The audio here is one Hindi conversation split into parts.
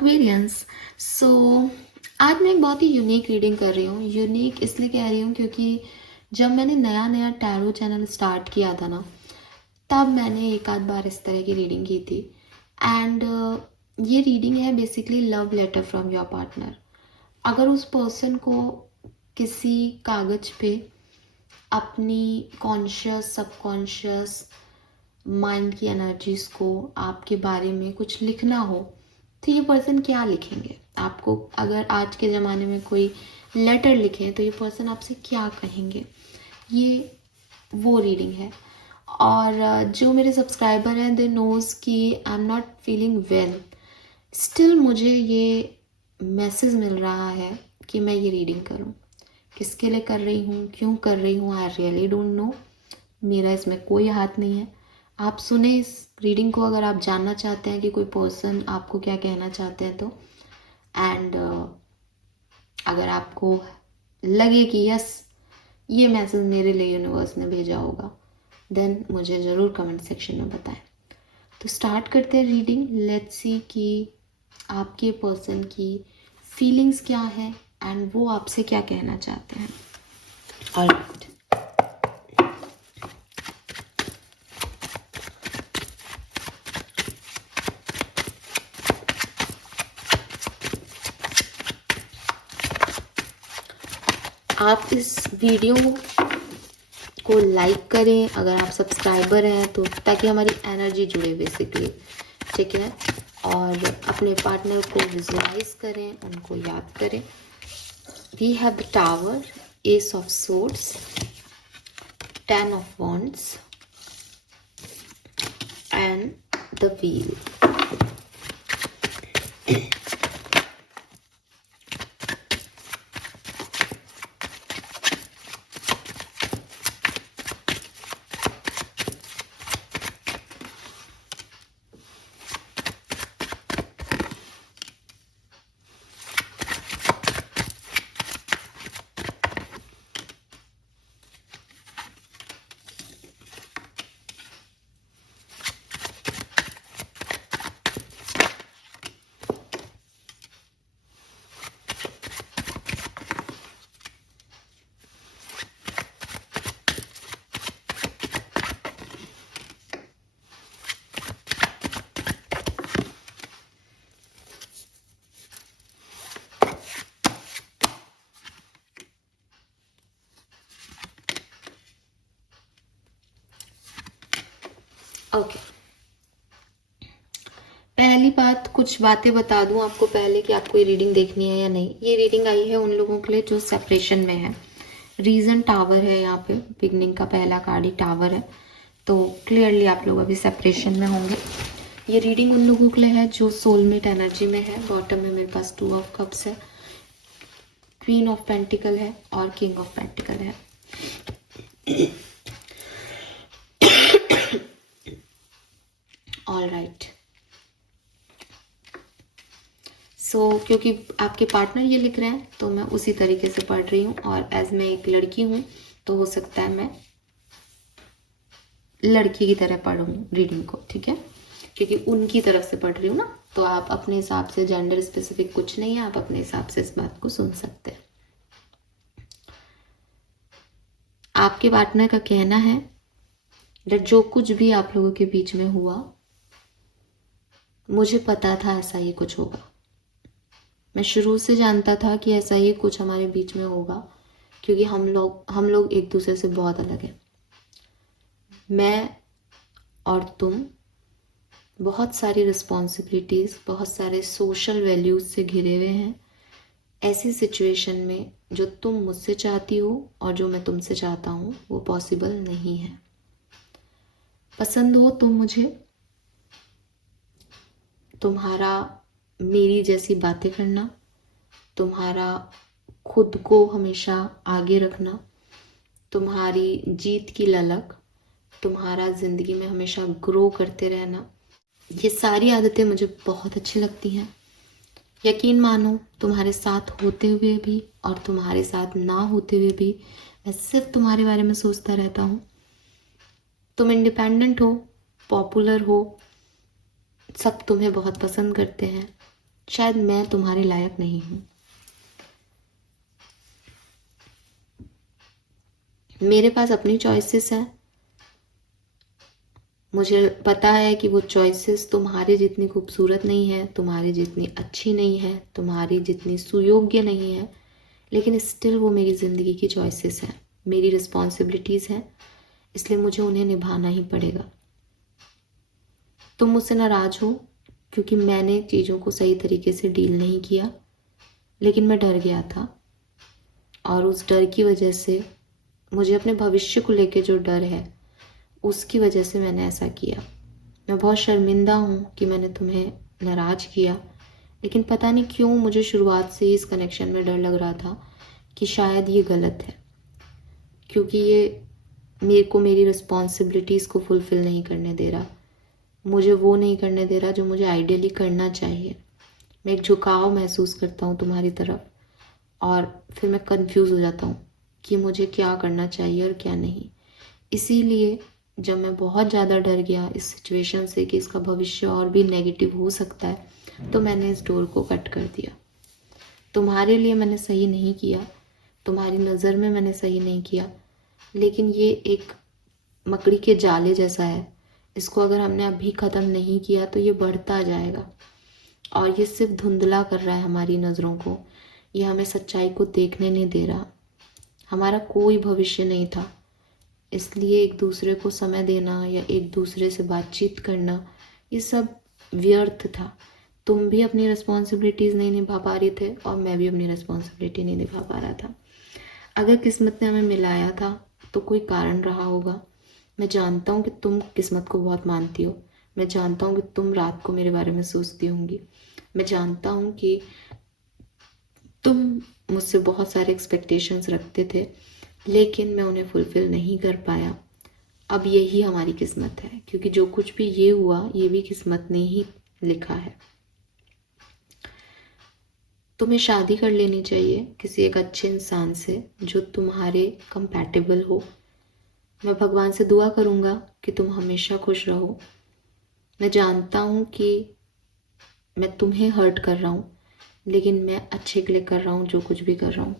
एक्वेरियंस। सो आज मैं एक बहुत ही यूनिक रीडिंग कर रही हूँ। यूनिक इसलिए कह रही हूँ क्योंकि जब मैंने नया नया टैरो चैनल स्टार्ट किया था ना, तब मैंने एक आध बार इस तरह की रीडिंग की थी। एंड ये रीडिंग है basically love letter from your partner. अगर उस पर्सन को किसी कागज़ पे अपनी कॉन्शियस सबकॉन्शियस माइंड की एनर्जीज को आपके बारे में कुछ लिखना हो, तो ये पर्सन क्या लिखेंगे आपको? अगर आज के ज़माने में कोई लेटर लिखे तो ये पर्सन आपसे क्या कहेंगे? ये वो रीडिंग है। और जो मेरे सब्सक्राइबर हैं दे नोज़ कि I am not feeling well, still मुझे ये मैसेज मिल रहा है कि मैं ये रीडिंग करूं। किसके लिए कर रही हूँ, क्यों कर रही हूँ, आई रियली डोंट नो। मेरा इसमें कोई हाथ नहीं है। आप सुने इस रीडिंग को अगर आप जानना चाहते हैं कि कोई पर्सन आपको क्या कहना चाहते हैं तो। एंड अगर आपको लगे कि यस ये मैसेज मेरे लिए यूनिवर्स ने भेजा होगा, देन मुझे ज़रूर कमेंट सेक्शन में बताएं। तो स्टार्ट करते हैं रीडिंग। लेट्स सी कि आपके पर्सन की फीलिंग्स क्या है एंड वो आपसे क्या कहना चाहते हैं। ऑलराइट, आप इस वीडियो को लाइक करें अगर आप सब्सक्राइबर हैं तो, ताकि हमारी एनर्जी जुड़े बेसिकली, ठीक है। और अपने पार्टनर को विजुअलाइज करें, उनको याद करें। We have the tower, ace of swords, 10 of wands and the wheel. Okay, पहली बात, कुछ बातें बता दूं आपको पहले कि आपको ये रीडिंग देखनी है या नहीं। ये रीडिंग आई है उन लोगों के लिए जो सेपरेशन में है। रीजन टावर है यहाँ पे, बिगनिंग का पहला कार्ड ही टावर है, तो क्लियरली आप लोग अभी सेपरेशन में होंगे। ये रीडिंग उन लोगों के लिए है जो सोलमेट एनर्जी में है। बॉटम में मेरे पास 2 ऑफ कप्स है, क्वीन ऑफ पेंटिकल है और किंग ऑफ पेंटिकल है। ऑल राइट, सो क्योंकि आपके पार्टनर ये लिख रहे हैं तो मैं उसी तरीके से पढ़ रही हूँ। और एज मैं एक लड़की हूँ तो हो सकता है मैं लड़की की तरह पढ़ूँ रीडिंग को, ठीक है, क्योंकि उनकी तरफ से पढ़ रही हूँ ना। तो आप अपने हिसाब से, जेंडर स्पेसिफिक कुछ नहीं है, आप अपने हिसाब से इस बात को सुन सकते हैं। आपके पार्टनर का कहना है that जो कुछ भी आप लोगों के बीच में हुआ, मुझे पता था ऐसा ही कुछ होगा। मैं शुरू से जानता था कि ऐसा ही कुछ हमारे बीच में होगा, क्योंकि हम लोग एक दूसरे से बहुत अलग हैं। मैं और तुम बहुत सारी रिस्पॉन्सिबिलिटीज़, बहुत सारे सोशल वैल्यूज़ से घिरे हुए हैं। ऐसी सिचुएशन में जो तुम मुझसे चाहती हो और जो मैं तुमसे चाहता हूँ वो पॉसिबल नहीं है। पसंद हो तुम मुझे, तुम्हारा मेरी जैसी बातें करना, तुम्हारा खुद को हमेशा आगे रखना, तुम्हारी जीत की ललक, तुम्हारा ज़िंदगी में हमेशा ग्रो करते रहना, ये सारी आदतें मुझे बहुत अच्छी लगती हैं। यकीन मानो, तुम्हारे साथ होते हुए भी और तुम्हारे साथ ना होते हुए भी मैं सिर्फ तुम्हारे बारे में सोचता रहता हूँ। तुम इंडिपेंडेंट हो, पॉपुलर हो, सब तुम्हें बहुत पसंद करते हैं, शायद मैं तुम्हारे लायक नहीं हूँ। मेरे पास अपनी चॉइसेस हैं। मुझे पता है कि वो चॉइसेस तुम्हारे जितनी खूबसूरत नहीं है, तुम्हारे जितनी अच्छी नहीं है, तुम्हारी जितनी सुयोग्य नहीं है, लेकिन स्टिल वो मेरी ज़िंदगी की चॉइसेस हैं, मेरी रिस्पॉन्सिबिलिटीज़ हैं, इसलिए मुझे उन्हें निभाना ही पड़ेगा। तुम मुझसे नाराज़ हो क्योंकि मैंने चीज़ों को सही तरीके से डील नहीं किया, लेकिन मैं डर गया था और उस डर की वजह से, मुझे अपने भविष्य को लेकर जो डर है उसकी वजह से मैंने ऐसा किया। मैं बहुत शर्मिंदा हूँ कि मैंने तुम्हें नाराज़ किया, लेकिन पता नहीं क्यों मुझे शुरुआत से ही इस कनेक्शन में डर लग रहा था कि शायद ये गलत है, क्योंकि ये मेरे को मेरी रिस्पॉन्सिबिलिटीज़ को फुलफ़िल नहीं करने दे रहा, मुझे वो नहीं करने दे रहा जो मुझे आइडियली करना चाहिए। मैं एक झुकाव महसूस करता हूँ तुम्हारी तरफ और फिर मैं कंफ्यूज हो जाता हूँ कि मुझे क्या करना चाहिए और क्या नहीं। इसीलिए जब मैं बहुत ज़्यादा डर गया इस सिचुएशन से कि इसका भविष्य और भी नेगेटिव हो सकता है, तो मैंने इस डोर को कट कर दिया। तुम्हारे लिए मैंने सही नहीं किया, तुम्हारी नज़र में मैंने सही नहीं किया, लेकिन ये एक मकड़ी के जाले जैसा है। इसको अगर हमने अभी ख़त्म नहीं किया तो ये बढ़ता जाएगा और ये सिर्फ धुंधला कर रहा है हमारी नज़रों को। ये हमें सच्चाई को देखने नहीं दे रहा। हमारा कोई भविष्य नहीं था, इसलिए एक दूसरे को समय देना या एक दूसरे से बातचीत करना ये सब व्यर्थ था। तुम भी अपनी रिस्पॉन्सिबिलिटीज़ नहीं निभा पा रहे थे और मैं भी अपनी रिस्पॉन्सिबिलिटी नहीं निभा पा रहा था। अगर किस्मत ने हमें मिलाया था तो कोई कारण रहा होगा। मैं जानता हूँ कि तुम किस्मत को बहुत मानती हो, मैं जानता हूँ कि तुम रात को मेरे बारे में सोचती होंगी, मैं जानता हूँ कि तुम मुझसे बहुत सारे एक्सपेक्टेशंस रखते थे, लेकिन मैं उन्हें फुलफ़िल नहीं कर पाया। अब यही हमारी किस्मत है, क्योंकि जो कुछ भी ये हुआ ये भी किस्मत ने ही लिखा है। तुम्हें शादी कर लेनी चाहिए किसी एक अच्छे इंसान से जो तुम्हारे कंपैटिबल हो। मैं भगवान से दुआ करूँगा कि तुम हमेशा खुश रहो। मैं जानता हूँ कि मैं तुम्हें हर्ट कर रहा हूँ, लेकिन मैं अच्छे के लिए कर रहा हूँ जो कुछ भी कर रहा हूँ,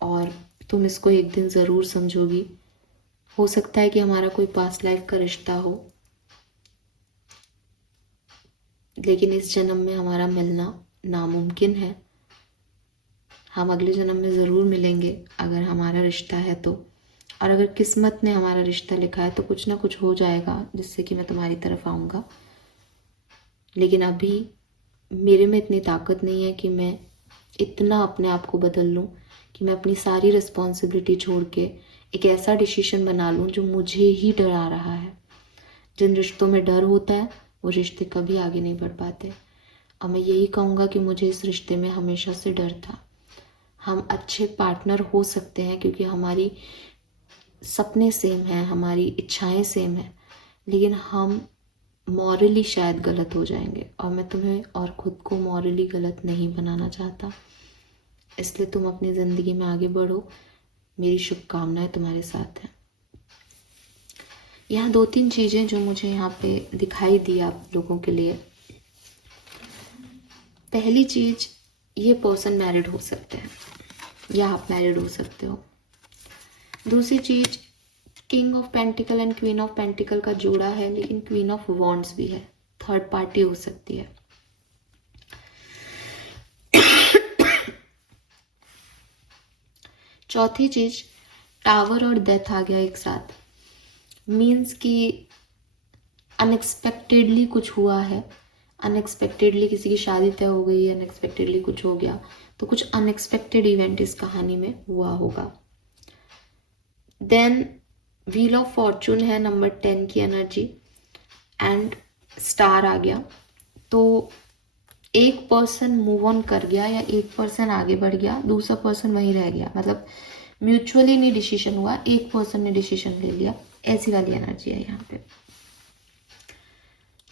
और तुम इसको एक दिन ज़रूर समझोगी। हो सकता है कि हमारा कोई पास्ट लाइफ का रिश्ता हो, लेकिन इस जन्म में हमारा मिलना नामुमकिन है। हम अगले जन्म में ज़रूर मिलेंगे अगर हमारा रिश्ता है तो, और अगर किस्मत ने हमारा रिश्ता लिखा है तो कुछ ना कुछ हो जाएगा जिससे कि मैं तुम्हारी तरफ आऊँगा। लेकिन अभी मेरे में इतनी ताकत नहीं है कि मैं इतना अपने आप को बदल लूँ कि मैं अपनी सारी रिस्पॉन्सिबिलिटी छोड़ के एक ऐसा डिसीजन बना लूँ जो मुझे ही डरा रहा है। जिन रिश्तों में डर होता है वो रिश्ते कभी आगे नहीं बढ़ पाते, और मैं यही कहूँगा कि मुझे इस रिश्ते में हमेशा से डर था। हम अच्छे पार्टनर हो सकते हैं क्योंकि हमारी सपने सेम हैं, हमारी इच्छाएं सेम हैं, लेकिन हम मॉरली शायद गलत हो जाएंगे, और मैं तुम्हें और ख़ुद को मॉरली गलत नहीं बनाना चाहता। इसलिए तुम अपनी ज़िंदगी में आगे बढ़ो। मेरी शुभकामनाएं तुम्हारे साथ हैं। यहाँ 2-3 चीज़ें जो मुझे यहाँ पे दिखाई दी आप लोगों के लिए। पहली चीज़, ये पर्सन मैरिड हो सकते हैं या आप मैरिड हो सकते हो। दूसरी चीज़, king of pentacles and queen of pentacles का जोड़ा है, लेकिन क्वीन ऑफ वॉन्ड्स भी है, थर्ड पार्टी हो सकती है। चौथी चीज, टावर और डेथ आ गया एक साथ। मीन्स कि अनएक्सपेक्टेडली कुछ हुआ है, अनएक्सपेक्टेडली किसी की शादी तय हो गई, अनएक्सपेक्टेडली कुछ हो गया, तो कुछ अनएक्सपेक्टेड इवेंट इस कहानी में हुआ होगा। देन व्हील ऑफ फॉर्चून है नंबर 10 की एनर्जी, एंड स्टार आ गया। तो एक पर्सन मूव ऑन कर गया या एक पर्सन आगे बढ़ गया, दूसरा पर्सन वहीं रह गया, मतलब म्यूचुअली नहीं डिसीजन हुआ, एक पर्सन ने डिसीजन ले लिया, ऐसी वाली एनर्जी है यहाँ पे।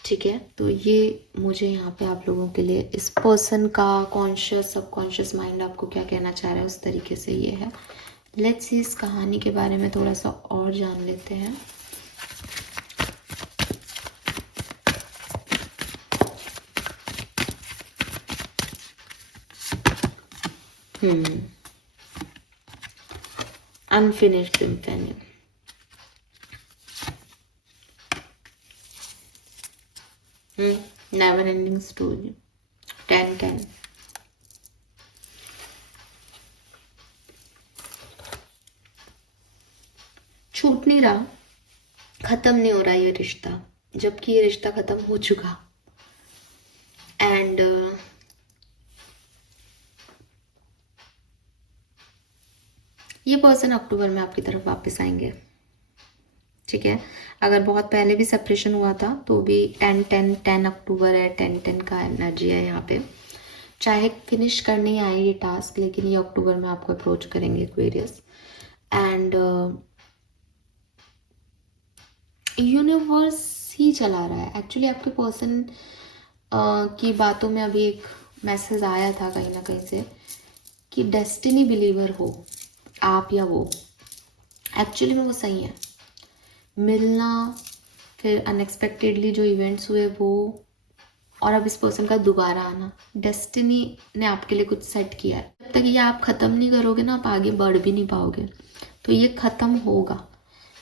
ठीक है, तो ये मुझे यहाँ पे आप लोगों के लिए इस पर्सन का कॉन्शियस सबकॉन्शियस माइंड आपको क्या कहना चाह रहा है उस तरीके से ये है। लेट्स सी इस कहानी के बारे में थोड़ा सा और जान लेते हैं। Unfinished symphony, never ending story, 10-10, छूट नहीं रहा, खत्म नहीं हो रहा ये रिश्ता, जबकि ये रिश्ता खत्म हो चुका। एंड ये पर्सन अक्टूबर में आपकी तरफ वापस आएंगे, ठीक है। अगर बहुत पहले भी सेपरेशन हुआ था तो भी 10-10 अक्टूबर है, 10-10 का एनर्जी है यहाँ पे। चाहे फिनिश करने आए ये टास्क, लेकिन ये अक्टूबर में आपको अप्रोच करेंगे एक्वेरियस। एंड यूनिवर्स ही चला रहा है एक्चुअली आपके पर्सन की बातों में। अभी एक मैसेज आया था कहीं ना कहीं से कि डेस्टिनी बिलीवर हो आप या वो, एक्चुअली में वो सही है। मिलना, फिर अनएक्सपेक्टेडली जो इवेंट्स हुए वो, और अब इस पर्सन का दोबारा आना, डेस्टिनी ने आपके लिए कुछ सेट किया है। जब तक ये आप ख़त्म नहीं करोगे ना, आप आगे बढ़ भी नहीं पाओगे। तो ये ख़त्म होगा,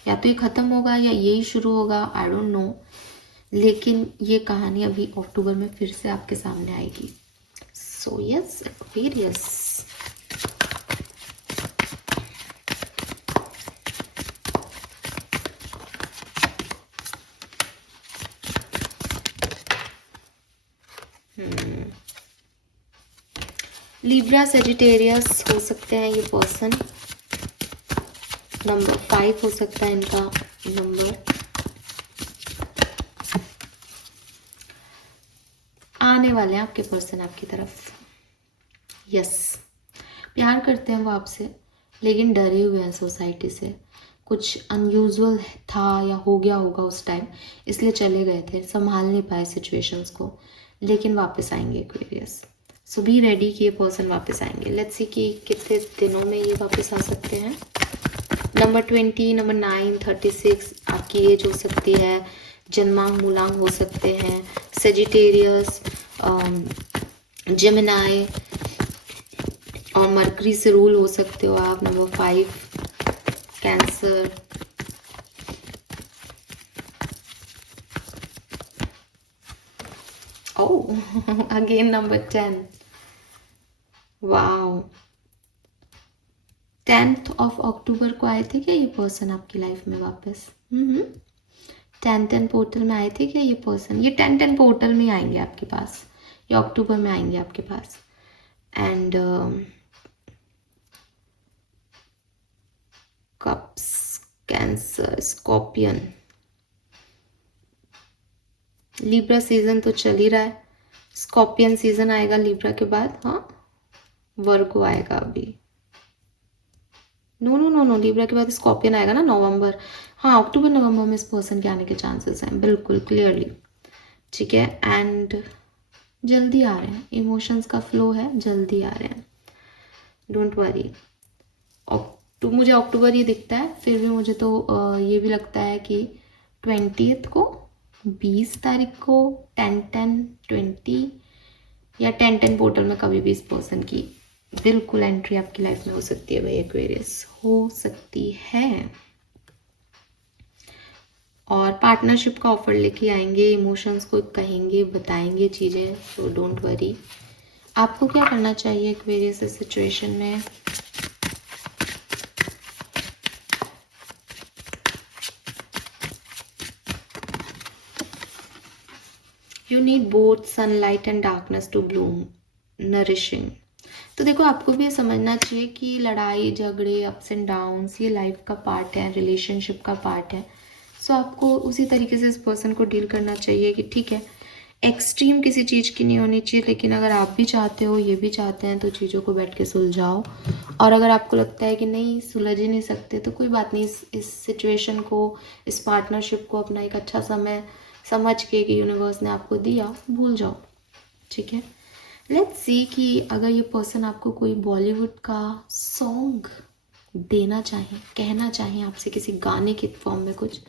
या तो ये ख़त्म होगा या यही शुरू होगा, आई डोंट नो। लेकिन ये कहानी अभी अक्टूबर में फिर से आपके सामने आएगी। So yes Aquarius, Libra Sagittarius हो सकते हैं ये पर्सन। नंबर 5 हो सकता है इनका नंबर। आने वाले हैं आपके पर्सन आपकी तरफ, यस। प्यार करते हैं वो आपसे, लेकिन डरे हुए हैं सोसाइटी से। कुछ अनयूजुअल था या हो गया होगा उस टाइम, इसलिए चले गए थे, संभाल नहीं पाए सिचुएशंस को, लेकिन वापस आएंगे एक्वेरियस। सो बी रेडी कि ये पर्सन वापस आएंगे। लेट्स सी कि कितने दिनों में ये वापस आ सकते हैं। नंबर 20, नंबर 9, 36 आपकी एज हो सकती है। जन्मांग मूलांग हो सकते हैं। सेजिटेरियस, जेमिनाई और मरकरी से रूल हो सकते हो आप। Number 5 cancer, oh again number 10, wow. 10th of October को आए थे क्या ये पर्सन आपकी लाइफ में वापस? 10-10 पोर्टल में आए थे क्या ये पर्सन? ये 10-10 पोर्टल में आएंगे आपके पास, या अक्टूबर में आएंगे आपके पास। And cups, Cancer, Scorpion, Libra season तो चल ही रहा है, स्कॉर्पियन सीजन आएगा लिब्रा के बाद। हाँ, वर्गो आएगा अभी। No no no no, Libra के बाद स्कॉर्पियन आएगा ना, नवंबर। हाँ, अक्टूबर नवंबर में इस पर्सन के आने के चांसेस हैं, बिल्कुल क्लियरली, ठीक है। एंड जल्दी आ रहे हैं, इमोशंस का फ्लो है, जल्दी आ रहे हैं, डोंट वरी। तो मुझे अक्टूबर ये दिखता है, फिर भी मुझे तो ये भी लगता है कि 20th को, 20 तारीख को, 10-10-20 या 10-10 पोर्टल में कभी भी इस पर्सन की बिल्कुल एंट्री आपकी लाइफ में हो सकती है भाई एक्वेरियस, हो सकती है। और पार्टनरशिप का ऑफर लेके आएंगे, इमोशंस को कहेंगे, बताएंगे चीज़ें, सो डोंट वरी। आपको क्या करना चाहिए एक्वेरियस इस सिचुएशन में? You need both sunlight and darkness to bloom, nourishing. तो देखो, आपको भी ये समझना चाहिए कि लड़ाई झगड़े, अप्स एंड डाउन्स, ये लाइफ का पार्ट है, रिलेशनशिप का पार्ट है। सो आपको उसी तरीके से इस पर्सन को डील करना चाहिए कि ठीक है, एक्सट्रीम किसी चीज़ की नहीं होनी चाहिए, लेकिन अगर आप भी चाहते हो, ये भी चाहते हैं, तो चीज़ों को बैठ के सुलझाओ। और अगर आपको लगता है कि नहीं, सुलझ ही नहीं सकते, तो कोई बात नहीं, इस सिचुएशन को, इस पार्टनरशिप को अपना एक अच्छा समय समझ के कि यूनिवर्स ने आपको दिया, भूल जाओ, ठीक है। लेट्स सी कि अगर ये पर्सन आपको कोई बॉलीवुड का सॉन्ग देना चाहे, कहना चाहे आपसे किसी गाने के फॉर्म में कुछ,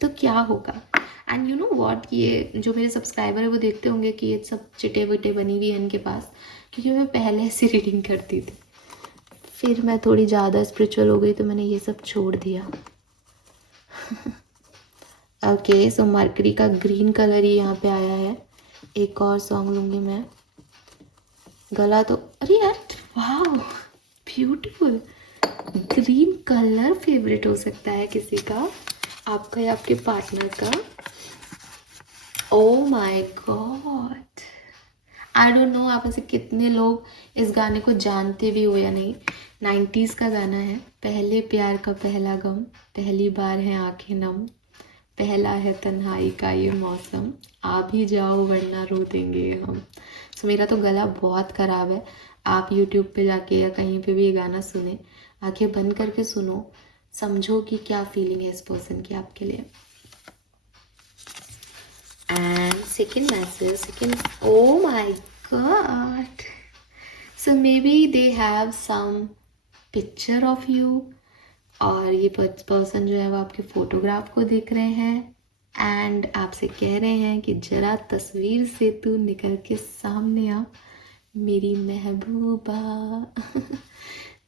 तो क्या होगा? एंड यू नो व्हाट, ये जो मेरे सब्सक्राइबर है वो देखते होंगे कि ये सब चिटे विटे बनी हुई है इनके पास, क्योंकि मैं पहले ऐसी रीडिंग करती थी। फिर मैं थोड़ी ज़्यादा स्पिरिचुअल हो गई तो मैंने ये सब छोड़ दिया। ओके, सो मरकरी का ग्रीन कलर ही यहाँ पे आया है। एक और सॉन्ग लूँगी मैं। गला तो अरे यार, वाह ब्यूटीफुल। ग्रीन कलर फेवरेट हो सकता है किसी का, आपका या आपके पार्टनर का। Oh my God, I don't know आप ऐसे कितने लोग इस गाने को जानते भी हो या नहीं। 90s का गाना है। पहले प्यार का पहला गम, पहली बार है आंखें नम, पहला है तन्हाई का ये मौसम, आ भी जाओ वरना रो देंगे हम। सो मेरा तो गला बहुत ख़राब है। आप यूट्यूब पे जाके या कहीं पे भी ये गाना सुने, आंखें बंद करके सुनो, समझो कि क्या फीलिंग है इस पर्सन की आपके लिए। And second message, oh my god. So maybe they have some picture of you, और ये पर्सन जो है वो आपके फोटोग्राफ को देख रहे हैं एंड आपसे कह रहे हैं कि जरा तस्वीर से तू निकल के सामने आ मेरी महबूबा।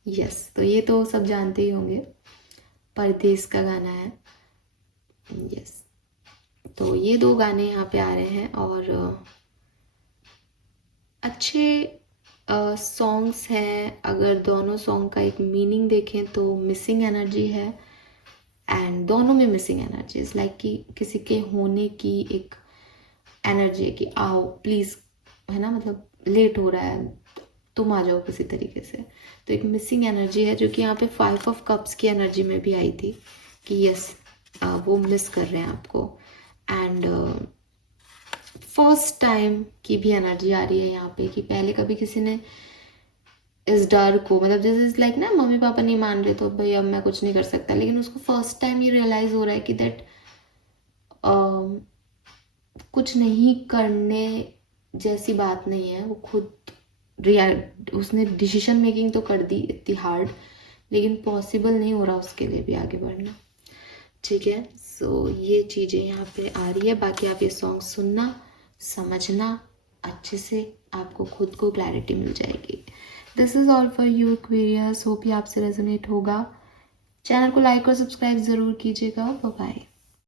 यस, तो ये तो सब जानते ही होंगे, परदेस का गाना है। यस, तो ये दो गाने यहाँ पे आ रहे हैं और अच्छे सॉन्ग्स हैं। अगर दोनों सॉन्ग का एक मीनिंग देखें तो मिसिंग एनर्जी है, एंड दोनों में मिसिंग एनर्जी इज लाइक कि किसी के होने की एक एनर्जी है कि आओ प्लीज़, है ना, मतलब लेट हो रहा है, तुम आ जाओ किसी तरीके से। तो एक मिसिंग एनर्जी है जो कि यहाँ पे 5 ऑफ कप्स की एनर्जी में भी आई थी कि यस वो मिस कर रहे हैं आपको। एंड फर्स्ट टाइम की भी एनर्जी आ रही है यहाँ पे कि पहले कभी किसी ने इस डर को, मतलब जैसे इस लाइक ना मम्मी पापा नहीं मान रहे तो भाई अब मैं कुछ नहीं कर सकता, लेकिन उसको फर्स्ट टाइम ये रियलाइज हो रहा है कि दैट कुछ नहीं करने जैसी बात नहीं है। वो खुद उसने डिसीजन मेकिंग तो कर दी इतनी हार्ड, लेकिन पॉसिबल नहीं हो रहा उसके लिए भी आगे बढ़ना। ठीक है, सो ये चीज़ें यहाँ पे आ रही है। बाकी आप ये सॉन्ग सुनना, समझना अच्छे से, आपको खुद को क्लैरिटी मिल जाएगी। This is all for you Aquarius, hope ये आपसे रेजोनेट होगा। चैनल को लाइक और सब्सक्राइब ज़रूर कीजिएगा। Bye bye.